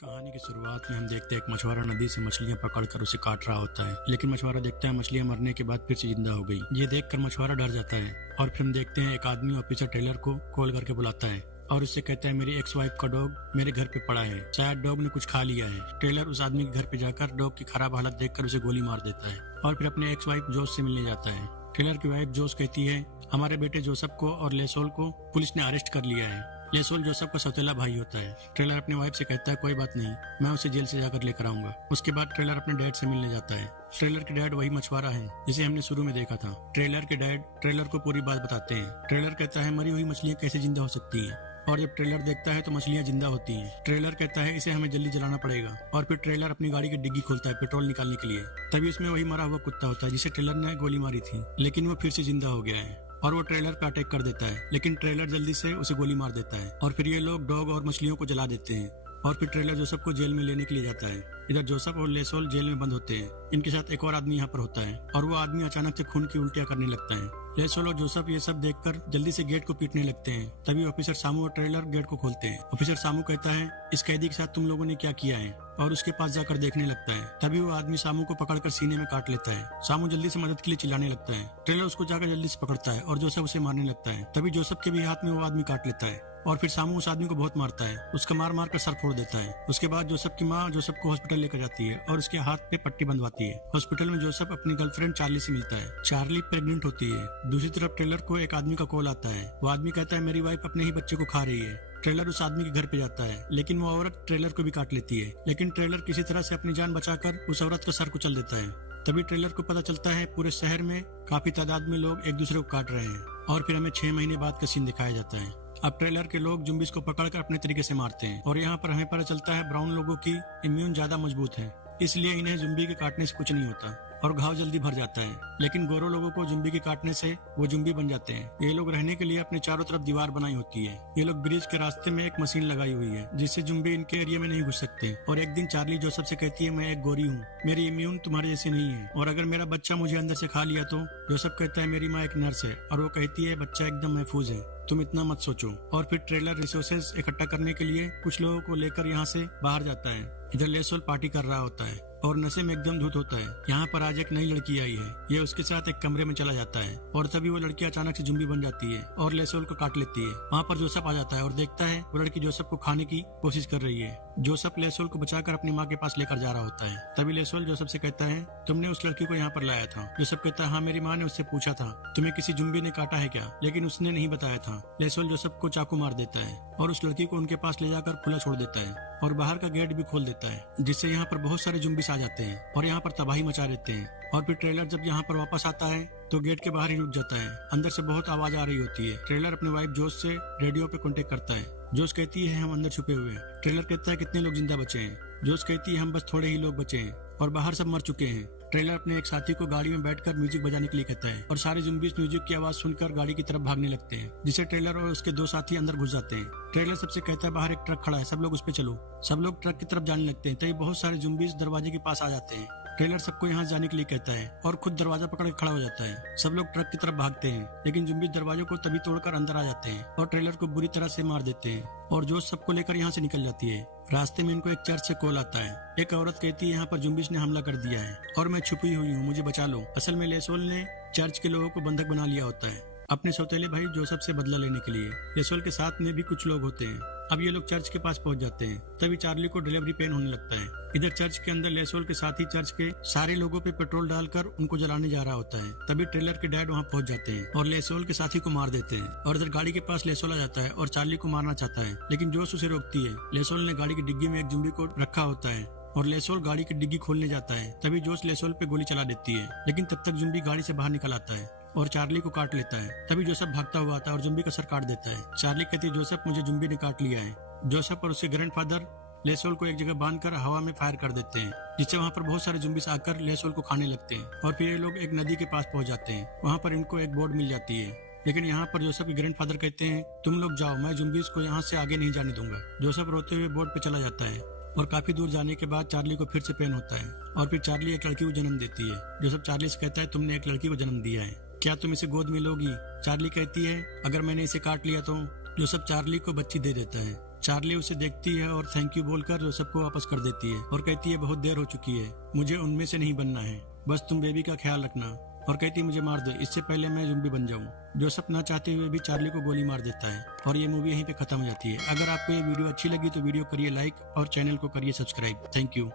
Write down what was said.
कहानी की शुरुआत में हम देखते हैं एक मछुआरा नदी से मछलियां पकड़कर उसे काट रहा होता है, लेकिन मछुआरा देखता है मछलियां मरने के बाद फिर से जिंदा हो गई। ये देखकर मछुआरा डर जाता है और फिर हम देखते हैं एक आदमी ऑफिसर टेलर को कॉल करके बुलाता है और उससे कहता है मेरी एक्स वाइफ का डॉग मेरे घर पे पड़ा है, शायद डॉग ने कुछ खा लिया है। टेलर उस आदमी के घर पे जाकर डॉग की खराब हालत देखकर उसे गोली मार देता है और फिर अपने एक्स वाइफ जोश से मिलने जाता है। टेलर की वाइफ जोश कहती है हमारे बेटे जोसेफ को और लेसोल को पुलिस ने अरेस्ट कर लिया है। लेसोल जोसेफ का सौतेला भाई होता है। ट्रेलर अपनी वाइफ से कहता है कोई बात नहीं, मैं उसे जेल से जाकर लेकर आऊंगा। उसके बाद ट्रेलर अपने डैड से मिलने जाता है। ट्रेलर के डैड वही मछुआरा है जिसे हमने शुरू में देखा था। ट्रेलर के डैड ट्रेलर को पूरी बात बताते हैं। ट्रेलर कहता है मरी हुई मछलियां कैसे जिंदा हो सकती हैं, और जब ट्रेलर देखता है तो मछलियां जिंदा होती हैं। ट्रेलर कहता है इसे हमें जल्दी जलाना पड़ेगा, और फिर ट्रेलर अपनी गाड़ी की डिग्गी खोलता है पेट्रोल निकालने के लिए। तभी उसमें वही मरा हुआ कुत्ता होता है जिसे ट्रेलर ने गोली मारी थी, लेकिन वो फिर से जिंदा हो गया है और वो ट्रेलर पे अटैक कर देता है, लेकिन ट्रेलर जल्दी से उसे गोली मार देता है और फिर ये लोग डॉग और मछलियों को जला देते हैं। और फिर ट्रेलर जोसेफ को जेल में लेने के लिए जाता है। इधर जोसेफ और लेसोल जेल में बंद होते हैं। इनके साथ एक और आदमी यहाँ पर होता है और वो आदमी अचानक से खून की उल्टियां करने लगता है। लेसोल और जोसेफ ये सब देखकर जल्दी से गेट को पीटने लगते हैं। तभी ऑफिसर सामू और ट्रेलर गेट को खोलते हैं। ऑफिसर सामू कहता है इस कैदी के साथ तुम लोगों ने क्या किया है, और उसके पास जाकर देखने लगता है। तभी वो आदमी सामू को पकड़कर सीने में काट लेता है। सामू जल्दी से मदद के लिए चिल्लाने लगता है। ट्रेलर उसको जाकर जल्दी से पकड़ता है और जोसेफ उसे मारने लगता है। तभी जोसेफ के भी हाथ में वो आदमी काट लेता है और फिर सामू उस आदमी को बहुत मारता है, उसका मार मार कर सर फोड़ देता है। उसके बाद जोसेफ की माँ जोसेफ को हॉस्पिटल लेकर जाती है और उसके हाथ पे पट्टी बंधवाती है। हॉस्पिटल में जोसेफ अपनी गर्लफ्रेंड चार्ली से मिलता है। चार्ली प्रेग्नेंट होती है। दूसरी तरफ ट्रेलर को एक आदमी का कॉल आता है। वो आदमी कहता है मेरी वाइफ अपने ही बच्चे को खा रही है। ट्रेलर उस आदमी के घर पे जाता है, लेकिन वो औरत ट्रेलर को भी काट लेती है, लेकिन ट्रेलर किसी तरह से अपनी जान बचाकर उस औरत का सर कुचल देता है। तभी ट्रेलर को पता चलता है पूरे शहर में काफी तादाद में लोग एक दूसरे को काट रहे हैं, और फिर हमें 6 महीने बाद का सीन दिखाया जाता है। अब ट्रेलर के लोग जुम्बिस को पकड़कर अपने तरीके से मारते हैं, और यहाँ पर हमें पता चलता है ब्राउन लोगों की इम्यून ज्यादा मजबूत है, इसलिए इन्हें जुम्बी के काटने से कुछ नहीं होता और घाव जल्दी भर जाता है। लेकिन गोरो लोगों को जुम्बी के काटने से वो जुम्बी बन जाते हैं। ये लोग रहने के लिए अपने चारों तरफ दीवार बनाई होती है। ये लोग ब्रिज के रास्ते में एक मशीन लगाई हुई है जिससे जुम्बी इनके एरिया में नहीं घुस सकते। और एक दिन चार्ली जोसेफ से कहती है मैं एक गोरी हूँ, मेरी इम्यून तुम्हारे जैसी नहीं है, और अगर मेरा बच्चा मुझे अंदर से खा लिया तो। जोसेफ कहता है मेरी माँ एक नर्स है, और वो कहती है बच्चा एकदम महफूज है, तुम इतना मत सोचो। और फिर ट्रेलर रिसोर्सेज इकट्ठा करने के लिए कुछ लोगों को लेकर यहाँ से बाहर जाता है। इधर लेसोल पार्टी कर रहा होता है और नशे में एकदम धुत होता है। यहाँ पर आज एक नई लड़की आई है। ये उसके साथ एक कमरे में चला जाता है और तभी वो लड़की अचानक से जुम्बी बन जाती है और लेसोल को काट लेती है। वहाँ पर जोसेफ आ जाता है और देखता है वो लड़की जोसेफ को खाने की कोशिश कर रही है। जोसेफ लेसोल को बचाकर अपनी माँ के पास लेकर जा रहा होता है। तभी लेसोल जोसेफ से कहता है तुमने उस लड़की को यहाँ पर लाया था। जोसेफ कहता है हाँ, मेरी माँ ने उससे पूछा था तुम्हें किसी जुम्बी ने काटा है क्या, लेकिन उसने नहीं बताया था। लेसोल जोसेफ को चाकू मार देता है और उस लड़की को उनके पास ले जाकर खुला छोड़ देता है और बाहर का गेट भी खोल देता है, जिससे यहाँ पर बहुत सारे जुम्बिस आ जाते हैं और यहाँ पर तबाही मचा देते हैं। और फिर ट्रेलर जब यहाँ पर वापस आता है तो गेट के बाहर ही रुक जाता है। अंदर से बहुत आवाज आ रही होती है। ट्रेलर अपनी वाइफ जोश से रेडियो पे कांटेक्ट करता है। जोश कहती है हम अंदर छुपे हुए हैं। ट्रेलर कहता है कितने लोग जिंदा बचे हैं। जोश कहती है हम बस थोड़े ही लोग बचे हैं और बाहर सब मर चुके हैं। ट्रेलर अपने एक साथी को गाड़ी में बैठकर म्यूजिक बजाने के लिए कहता है और सारे जुम्बिस म्यूजिक की आवाज सुनकर गाड़ी की तरफ भागने लगते हैं, जिसे ट्रेलर और उसके 2 साथी अंदर घुस जाते हैं। ट्रेलर सबसे कहता है बाहर एक ट्रक खड़ा है, सब लोग उस पे चलो। सब लोग ट्रक की तरफ जाने लगते हैं। तभी बहुत सारे जुम्बिस दरवाजे के पास आ जाते हैं। ट्रेलर सबको यहाँ जाने के लिए कहता है और खुद दरवाजा पकड़ के खड़ा हो जाता है। सब लोग ट्रक की तरफ भागते हैं, लेकिन जुम्बिस दरवाजे को तभी तोड़कर अंदर आ जाते हैं और ट्रेलर को बुरी तरह से मार देते हैं। और जोश सबको लेकर यहाँ से निकल जाती है। रास्ते में इनको एक चर्च से कॉल आता है। एक औरत कहती है यहाँ पर जुम्बिस ने हमला कर दिया है और मैं छुपी हुई हूँ, मुझे बचा लो। असल में लेसोल ने चर्च के लोगों को बंधक बना लिया होता है अपने सौतेले भाई जोसेफ से बदला लेने के लिए। लेसोल के साथ में भी कुछ लोग होते हैं। अब ये लोग चर्च के पास पहुंच जाते हैं। तभी चार्ली को डिलीवरी पेन होने लगता है। इधर चर्च के अंदर लेसोल के साथ ही चर्च के सारे लोगों पे पेट्रोल डालकर उनको जलाने जा रहा होता है। तभी ट्रेलर के डैड वहाँ पहुंच जाते हैं और लेसोल के साथी को मार देते हैं। और इधर गाड़ी के पास लेसोल आ जाता है और चार्ली को मारना चाहता है, लेकिन जोश उसे रोकती है। लेसोल ने गाड़ी की डिग्गी में एक जुम्बी को रखा होता है और लेसोल गाड़ी की डिग्गी खोलने जाता है। तभी जोश लेसोल पे गोली चला देती है, लेकिन तब तक जुम्बी गाड़ी से बाहर निकल आता है और चार्ली को काट लेता है। तभी जोसेफ भागता हुआ आता है और जुम्बी का सर काट देता है। चार्ली कहती है जोसेफ मुझे जुम्बी ने काट लिया है। जोसेफ और उसके ग्रैंडफादर लेसोल को एक जगह बांधकर हवा में फायर कर देते हैं, जिससे वहाँ पर बहुत सारे जुम्बिस आकर लेसोल को खाने लगते हैं। और फिर ये लोग एक नदी के पास पहुंच जाते हैं। वहाँ पर इनको एक बोट मिल जाती है, लेकिन यहाँ पर जोसेफ के ग्रैंडफादर कहते हैं तुम लोग जाओ, मैं जुम्बिस को यहाँ से आगे नहीं जाने दूंगा। जोसेफ रोते हुए बोट पे चला जाता है और काफी दूर जाने के बाद चार्ली को फिर से पेन होता है और फिर चार्ली एक लड़की को जन्म देती है। जोसेफ चार्ली से कहता है तुमने एक लड़की को जन्म दिया है, क्या तुम इसे गोद में लोगी। चार्ली कहती है अगर मैंने इसे काट लिया तो। जोसेफ चार्ली को बच्ची दे देता है। चार्ली उसे देखती है और थैंक यू बोलकर जो सबको वापस कर देती है और कहती है बहुत देर हो चुकी है, मुझे उनमें से नहीं बनना है, बस तुम बेबी का ख्याल रखना। और कहती है मुझे मार दो, इससे पहले मैं ज़ॉम्बी बन जाऊं। जोसेफ ना चाहते हुए भी चार्ली को गोली मार देता है और ये मूवी यहीं पे खत्म हो जाती है। अगर आपको ये वीडियो अच्छी लगी तो वीडियो करिए लाइक और चैनल को करिए सब्सक्राइब। Thank you.